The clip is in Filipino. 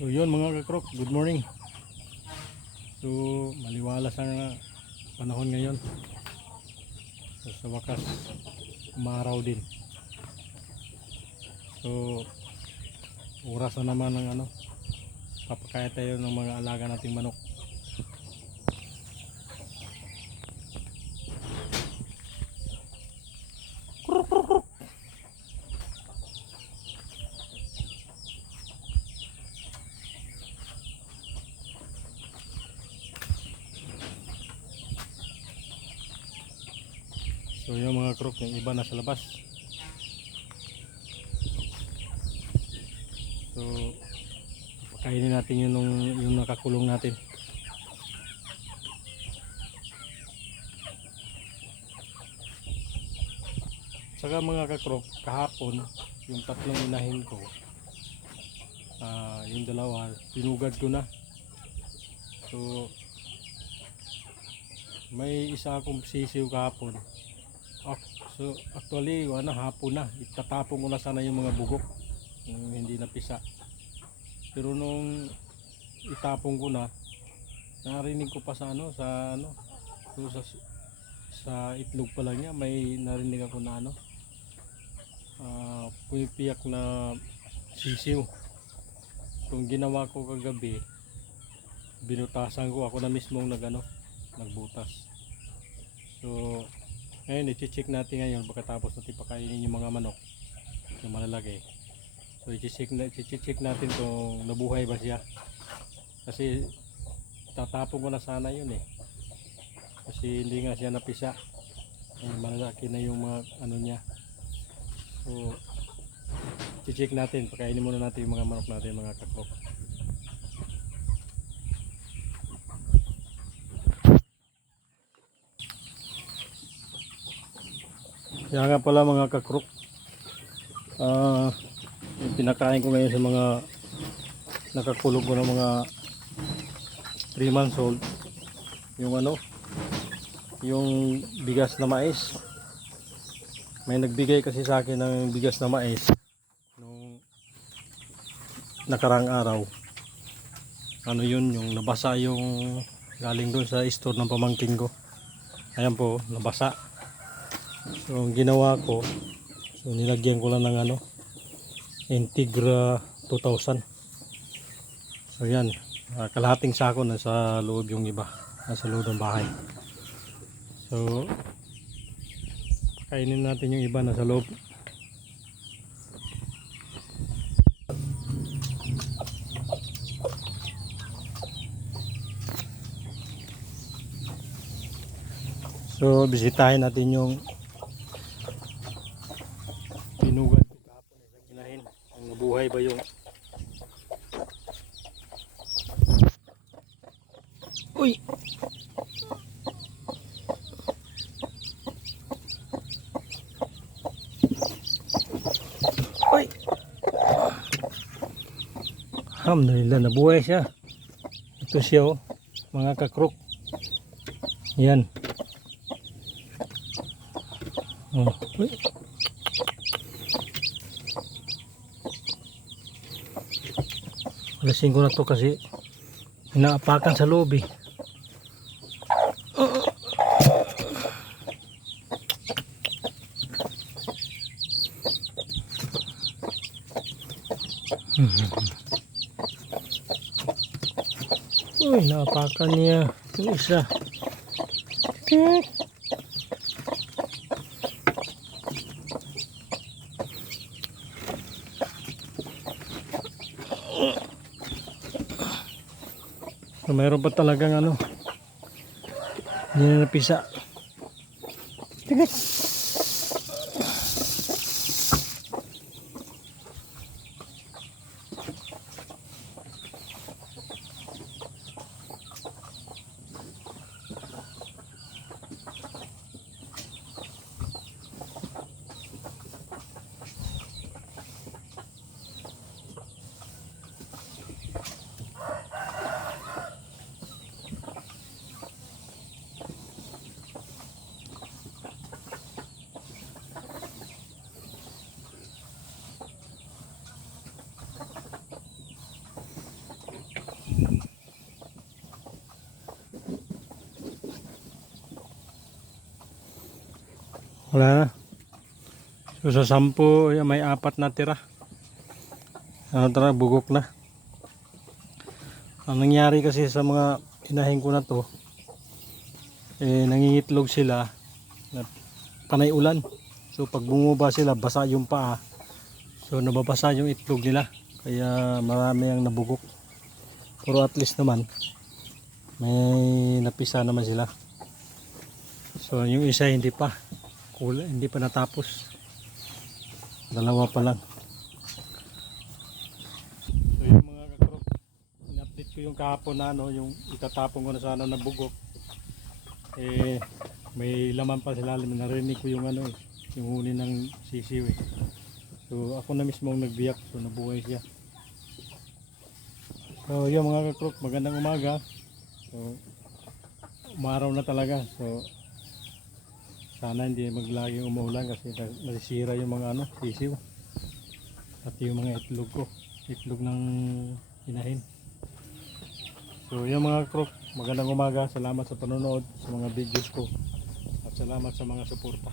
So yun mga kakrok, good morning. So maliwalas ang panahon ngayon. So sa wakas umaraw din. So oras na naman ng papakaya tayo ng mga alaga nating manok. So yung mga krok, yung iba nasa labas. So pakainin natin yung nakakulong natin. Saka mga kakrok, kahapon yung tatlong inahin ko, yung dalawa pinugad ko na. So may isa akong sisiw kahapon. So actually hapon na, itatapon ko na sana yung mga bugok yung hindi napisa, pero nung itapon ko na, narinig ko pa sa sa itlog pa lang niya, may narinig ako na pumipiyak na sisiw. So ang ginawa ko kagabi, binutasan ko, ako na mismong nagbutas. So ngayon i-check natin ngayon pagkatapos natin pakainin yung mga manok yung malalaki. So i-check natin kung nabuhay ba siya, kasi tatapon ko na sana yun kasi hindi nga siya napisa, malalaki na yung mga niya. So i-check natin, pakainin muna natin yung mga manok natin mga kakrok. Kaya nga pala mga kakrok, yung pinakain ko ngayon sa mga nakakulog ko ng mga 3 months old, yung bigas na mais. May nagbigay kasi sa akin ng bigas na mais nung nakarang araw. Yun, yung nabasa, yung galing doon sa store ng pamangkin ko. Ayan po, nabasa. So ang ginawa ko, so nilagyan ko lang ng Integra 2000. So yan, kalahating sako na sa loob, yung iba nasa loob ng bahay. So kainin natin yung iba nasa loob. So bisitahin natin yung pinugad ko kahapon sa ginahin, ang nabuhay ba yung uy. Uy. Alhamdulillah nabuhay siya. Ito siya mga kakrok. Yan. Uy. Alasin ko na to kasi inaapakan sa loob Uy, naapakan niya yung isa. So, mayroon pa talagang hindi na napisa. Wala na. So sa 10, may 4 na tira. Bugok na. Ang nangyari kasi sa mga inahin ko na to, nangingitlog sila na panay ulan. So pag bumaba sila, basa yung paa. So nababasa yung itlog nila. Kaya marami ang nabugok. Pero at least naman, may napisa naman sila. So yung isa hindi pa. Hindi pa natapos. Dalawa pa lang. So yung mga kakrop, in-update ko yung kahapon na yung itatapon ko na sana na bugok. May laman pa sila, narinig ko yung yung huni ng sisiw. So ako na mismo ang nagbiyak, so nabuhay siya. So yung mga kakrop, magandang umaga. So umaraw na talaga. So sana hindi maglaging umuulan kasi nasisira yung mga sisiw. At yung mga itlog ng inahin. So yung mga kakrop, magandang umaga. Salamat sa panonood sa mga videos ko. At salamat sa mga suporta.